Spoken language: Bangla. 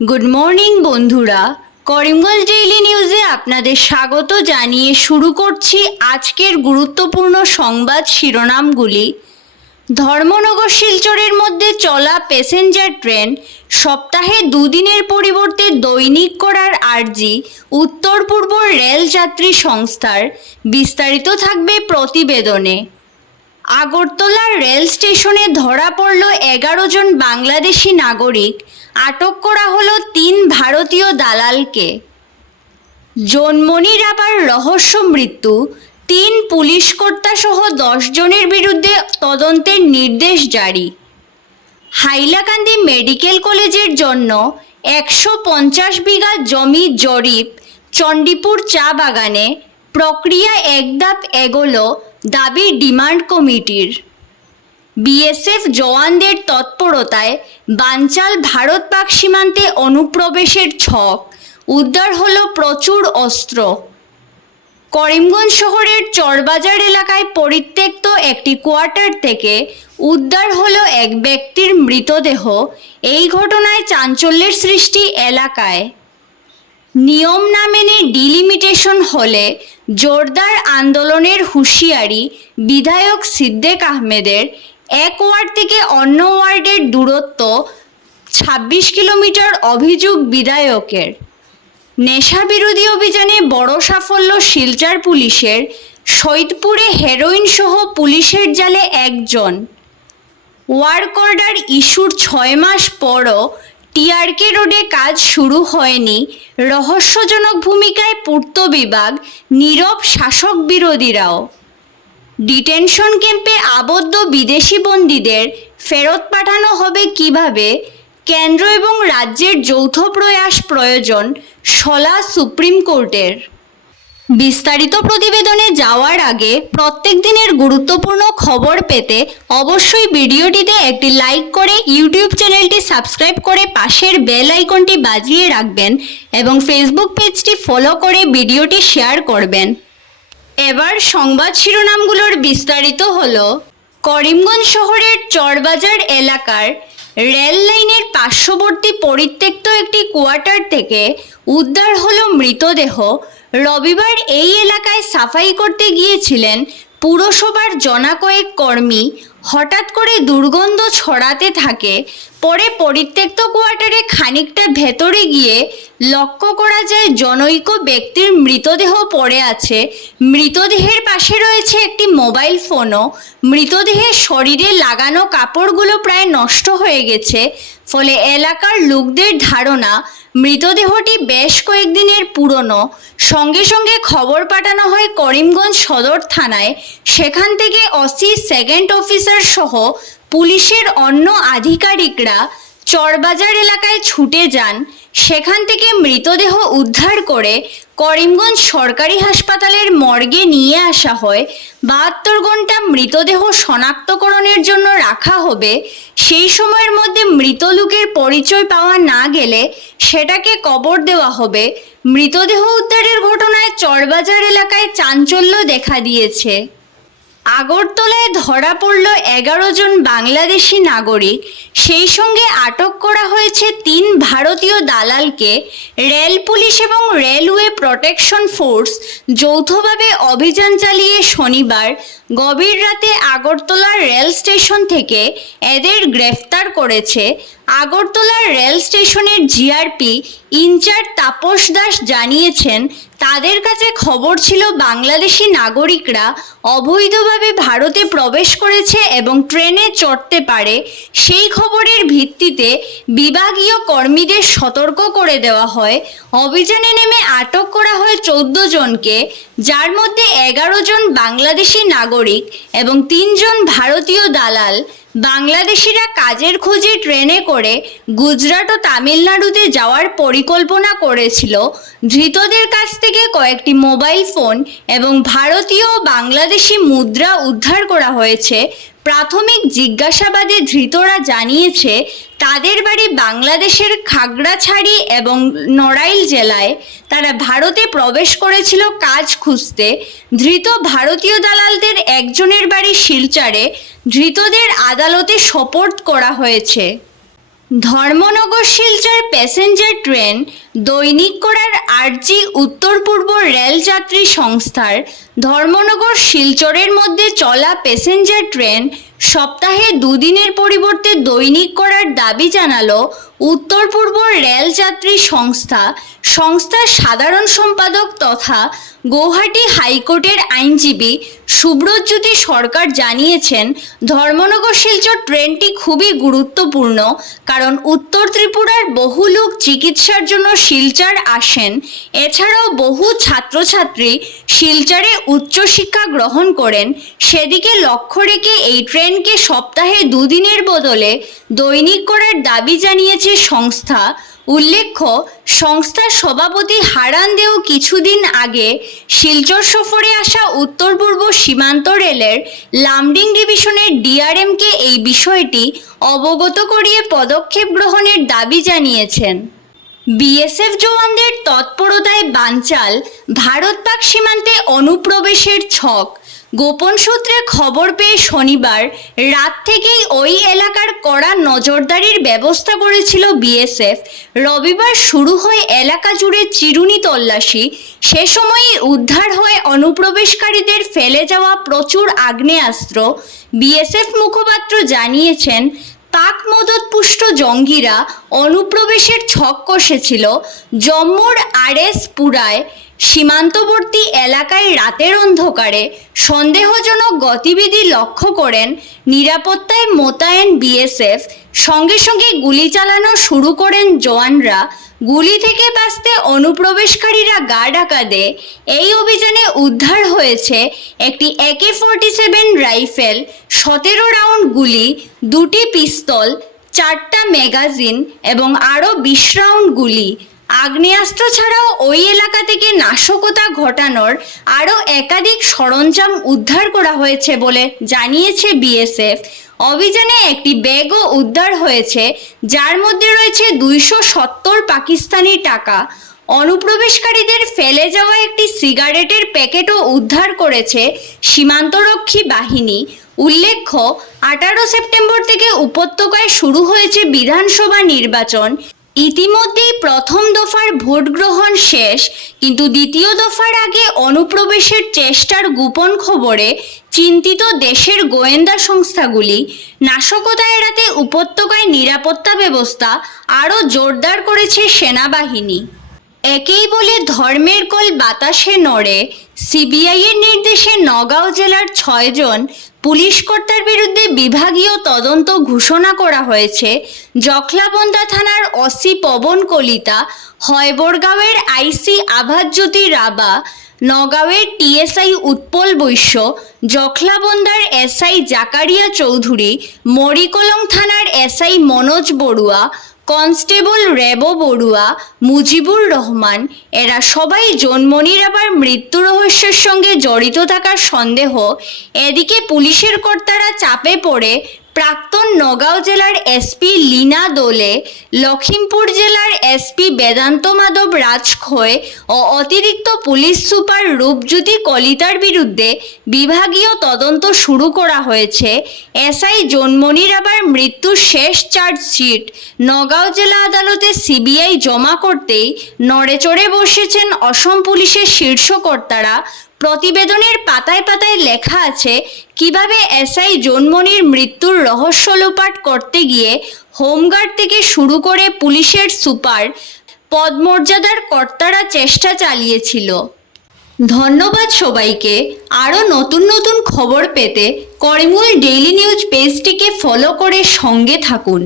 গুড মর্নিং বন্ধুরা, করিমগঞ্জ ডেইলি নিউজে আপনাদের স্বাগত জানিয়ে শুরু করছি আজকের গুরুত্বপূর্ণ সংবাদ শিরোনামগুলি। ধর্মনগর শিলচরের মধ্যে চলা প্যাসেঞ্জার ট্রেন সপ্তাহে দুদিনের পরিবর্তে দৈনিক করার আর্জি উত্তর পূর্ব রেল যাত্রী সংস্থার। বিস্তারিত থাকবে প্রতিবেদনে। আগরতলার রেল স্টেশনে ধরা পড়ল 11 জন বাংলাদেশি নাগরিক। আটক করা হলো 3 ভারতীয় দালালকে। জন্মনি রাবার রহস্য মৃত্যু, 3 পুলিশ কর্তা সহ 10 জনের বিরুদ্ধে তদন্তের নির্দেশ জারি। হাইলাকান্দি মেডিকেল কলেজের জন্য 150 বিঘা জমি জরিপ চণ্ডীপুর চা বাগানে, প্রক্রিয়া এক ধাপ এগোলো, দাবি ডিমান্ড কমিটির। বিএসএফ জওয়ানদের তৎপরতায় বানচাল ভারত পাক সীমান্তে অনুপ্রবেশের ছক, উদ্ধার হলো প্রচুর অস্ত্র। করিমগঞ্জ শহরের চরবাজার এলাকায় পরিত্যক্ত একটি কোয়ার্টার থেকে উদ্ধার হলো এক ব্যক্তির মৃতদেহ। এই ঘটনায় চাঞ্চল্যের সৃষ্টি এলাকায়। নিয়ম না মেনে ডিলিমিটেশন হলে জোরদার আন্দোলনের হুঁশিয়ারি বিধায়ক সিদ্দেক আহমেদের। এক ওয়ার্ড থেকে অন্য ওয়ার্ডের দূরত্ব 26 কিলোমিটার, অভিযোগ বিধায়কের। নেশা বিরোধী অভিযানে বড় সাফল্য শিলচর পুলিশের। সৈয়দপুরে হেরোইন সহ পুলিশের জালে 1 জন। ওয়ার্ক অর্ডার ইস্যুর 6 মাস পরও টিআরকে রোডে কাজ শুরু হয়নি। রহস্যজনক ভূমিকায় পূর্ত বিভাগ, নীরব শাসক বিরোধীরাও। ডিটেনশন ক্যাম্পে আবদ্ধ বিদেশি বন্দীদের ফেরত পাঠানো হবে কিভাবে? কেন্দ্র এবং রাজ্যের যৌথ প্রয়াস প্রয়োজন, সলা সুপ্রিম কোর্টের। বিস্তারিত প্রতিবেদনে যাওয়ার আগে প্রত্যেক দিনের গুরুত্বপূর্ণ খবর পেতে অবশ্যই ভিডিওটিতে একটি লাইক করে ইউটিউব চ্যানেলটি সাবস্ক্রাইব করে পাশের বেল আইকনটি বাজিয়ে রাখবেন এবং ফেসবুক পেজটি ফলো করে ভিডিওটি শেয়ার করবেন। এবার সংবাদ শিরোনামগুলোর বিস্তারিত হলো। করিমগঞ্জ শহরের চরবাজার এলাকার রেল লাইনের পার্শ্ববর্তী পরিত্যক্ত একটি কোয়ার্টার থেকে উদ্ধার হলো মৃতদেহ। রবিবার এই এলাকায় সাফাই করতে গিয়েছিলেন পুরসভার জনাকয়েক কর্মী। হঠাৎ করে দুর্গন্ধ ছড়াতে থাকে। পরে পরিত্যক্ত কোয়ার্টারে খানিকটা ভেতরে গিয়ে লক্ষ্য করা যায় জনৈক ব্যক্তির মৃতদেহ পড়ে আছে। মৃতদেহের পাশে রয়েছে একটি মোবাইল ফোনও। মৃতদেহের শরীরে লাগানো কাপড়গুলো প্রায় নষ্ট হয়ে গেছে। ফলে এলাকার লোকদের ধারণা মৃতদেহটি বেশ কয়েকদিনের পুরনো। সঙ্গে সঙ্গে খবর পাঠানো হয় করিমগঞ্জ সদর থানায়। সেখান থেকে ওসি, সেকেন্ড অফিসার সহ পুলিশের অন্য আধিকারিকরা চরবাজার এলাকায় ছুটে যান। সেখান থেকে মৃতদেহ উদ্ধার করে করিমগঞ্জ সরকারি হাসপাতালের মর্গে নিয়ে আসা হয়। 72 ঘন্টা মৃতদেহ শনাক্তকরণের জন্য রাখা হবে। সেই সময়ের মধ্যে মৃত লোকের পরিচয় পাওয়া না গেলে সেটাকে কবর দেওয়া হবে। মৃতদেহ উদ্ধারের ঘটনায় চরবাজার এলাকায় চাঞ্চল্য দেখা দিয়েছে। আগরতলায় ধরা পড়ল 11 জন বাংলাদেশি নাগরিক। সেই সঙ্গে আটক করা হয়েছে 3 ভারতীয় দালালকে। রেল পুলিশ এবং রেলওয়ে প্রোটেকশন ফোর্স যৌথভাবে অভিযান চালিয়ে শনিবার গভীর রাতে আগরতলার রেল স্টেশন থেকে এদের গ্রেফতার করেছে। আগরতলার রেল স্টেশনের জিআরপি ইনচার্জ তাপস দাস জানিয়েছেন, তাদের কাছে খবর ছিল বাংলাদেশি নাগরিকরা অবৈধভাবে ভারতে প্রবেশ করেছে এবং ট্রেনে চড়তে পারে। সেই খবরের ভিত্তিতে বিভাগীয় কর্মীদের সতর্ক করে দেওয়া হয়। অভিযানে নেমে আটক করা হয় 14 জনকে, যার মধ্যে 11 জন বাংলাদেশি নাগরিক এবং 3 জন ভারতীয় দালাল। বাংলাদেশিরা কাজের খোঁজে ট্রেনে করে গুজরাট ও তামিলনাড়ুতে যাওয়ার পরিকল্পনা করেছিল। ধৃতদের কাছ থেকে কয়েকটি মোবাইল ফোন এবং ভারতীয় ও বাংলাদেশি মুদ্রা উদ্ধার করা হয়েছে। প্রাথমিক জিজ্ঞাসাবাদে ধৃতরা জানিয়েছে তাদের বাড়ি বাংলাদেশের খাগড়াছড়ি এবং নড়াইল জেলায়। তারা ভারতে প্রবেশ করেছিল কাজ খুঁজতে। ধৃত ভারতীয় দালালদের একজনের বাড়ি শিলচরে। ধৃতদের আদালতে সোপর্দ করা হয়েছে। ধর্মনগর শিলচর প্যাসেঞ্জার ট্রেন দৈনিক করার আর্জি উত্তর পূর্ব রেল যাত্রী সংস্থার ধর্মনগর শিলচরের মধ্যে চলা প্যাসেঞ্জার ট্রেন সপ্তাহে দুদিনের পরিবর্তে দৈনিক করার দাবি জানালো উত্তর পূর্ব রেল যাত্রী সংস্থার সাধারণ সম্পাদক তথা গৌহাটি হাইকোর্টের আইনজীবী সুব্রতজ্যোতি সরকার জানিয়েছেন, ধর্মনগর শিলচর ট্রেনটি খুবই গুরুত্বপূর্ণ, কারণ উত্তর ত্রিপুরার বহু লোক চিকিৎসার জন্য শিলচর আসেন। এছাড়াও বহু ছাত্রছাত্রী শিলচরে উচ্চশিক্ষা গ্রহণ করেন। সেদিকে লক্ষ্য রেখে এই ট্রেনকে সপ্তাহে দুদিনের বদলে দৈনিক করার দাবি জানিয়েছে সংস্থা। উল্লেখ্য, সংস্থার সভাপতি হারান দেও কিছুদিন আগে শিলচর সফরে আসা উত্তর পূর্ব সীমান্ত রেলের লামডিং ডিভিশনের ডিআরএমকে এই বিষয়টি অবগত করিয়ে পদক্ষেপ গ্রহণের দাবি জানিয়েছেন। বিএসএফ জওয়ানদের তৎপরতায় বানচাল ভারত পাক সীমান্তে অনুপ্রবেশের ছক। গোপন সূত্রে খবর পেয়ে শনিবার রাত থেকেই ওই এলাকার কড়া নজরদারির ব্যবস্থা করেছিল বিএসএফ। রবিবার শুরু হয় এলাকা জুড়ে চিরুনি তল্লাশি। সে সময়ই উদ্ধার হয় অনুপ্রবেশকারীদের ফেলে যাওয়া প্রচুর আগ্নেয়াস্ত্র। বিএসএফ মুখপাত্র জানিয়েছেন, পাক মদতপুষ্ট জঙ্গিরা অনুপ্রবেশের ছক কষেছিল। জম্মুর পুরায় সীমান্তবর্তী এলাকায় রাতের অন্ধকারে সন্দেহজনক গতিবিধি লক্ষ্য করেন। নিরাপত্তায় মোতায়েন বিএসএফ। সঙ্গে সঙ্গে গুলি চালানো শুরু করেন জওয়ানরা। গুলি থেকে বাঁচতে অনুপ্রবেশকারীরা গা ঢাকা দেয়। এই অভিযানে উদ্ধার হয়েছে একটি AK-47 রাইফেল, 17 রাউন্ড গুলি, 2টি পিস্তল, 4টা ম্যাগাজিন এবং আরও 20 রাউন্ড গুলি। আগ্নেয়াস্ত্র ছাড়াও ওই এলাকা থেকে নাশকতা ঘটানোর আরও একাধিক সরঞ্জাম উদ্ধার করা হয়েছে বলে জানিয়েছে বিএসএফ। অভিযানে একটি ব্যাগও উদ্ধার হয়েছে, যার মধ্যে রয়েছে 270 পাকিস্তানি টাকা। অনুপ্রবেশকারীদের ফেলে যাওয়া একটি সিগারেটের প্যাকেটও উদ্ধার করেছে সীমান্তরক্ষী বাহিনী। উল্লেখ্য, 18 সেপ্টেম্বর থেকে উপত্যকায় শুরু হয়েছে বিধানসভা নির্বাচন। ইতিমধ্যেই প্রথম দফার ভোট গ্রহণ শেষ, কিন্তু দ্বিতীয় দফার আগে অনুপ্রবেশের চেষ্টার গোপন খবরে চিন্তিত দেশের গোয়েন্দা সংস্থাগুলি। নাশকতা এড়াতে উপত্যকায় নিরাপত্তা ব্যবস্থা আরও জোরদার করেছে সেনাবাহিনী। একেই বলে ধর্মের কল বাতাসে নড়ে। সিবিআইয়ের নির্দেশে নগাঁও জেলার 6 জন পুলিশ কর্তার বিরুদ্ধে বিভাগীয় তদন্ত ঘোষণা করা হয়েছে। জখলাবন্দা থানার ওসি পবন কলিতা, হয়বরগাঁওয়ের আইসি আভাজ্যোতি রাবা, নগাঁওয়ের টিএসআই উৎপল বৈশ্য, জখলাবন্দার এসআই জাকারিয়া চৌধুরী, মরিকলং থানার এসআই মনোজ বড়ুয়া, কনস্টেবল রেবো বড়ুয়া, মুজিবুর রহমান, এরা সবাই জন্মনির আবার মৃত্যু রহস্যের সঙ্গে জড়িত থাকার সন্দেহ। এদিকে পুলিশের কর্তারা চাপে পড়ে প্রাক্তন নগাঁও জেলার এসপি লীনা দোলে, লখিমপুর জেলার এসপি বেদান্ত মাধব রাজখোয় ও অতিরিক্ত পুলিশ সুপার রূপজ্যোতি কলিতার বিরুদ্ধে বিভাগীয় তদন্ত শুরু করা হয়েছে। এসআই জন্মনির আবার মৃত্যুর শেষ চার্জশিট নগাঁও জেলা আদালতে সিবিআই জমা করতেই নড়েচড়ে বসেছেন অসম পুলিশের শীর্ষ কর্তারা। প্রতিবেদনের পাতায় পাতায় লেখা আছে কিভাবে এসআই জন্মনির মৃত্যুর রহস্য লোপাট করতে গিয়ে হোমগার্ড থেকে শুরু করে পুলিশের সুপার পদমর্যাদার কর্তারা চেষ্টা চালিয়েছিল। ধন্যবাদ সবাইকে। আরও নতুন নতুন খবর পেতে করিমগঞ্জ ডেইলি নিউজ পেজটিকে ফলো করে সঙ্গে থাকুন।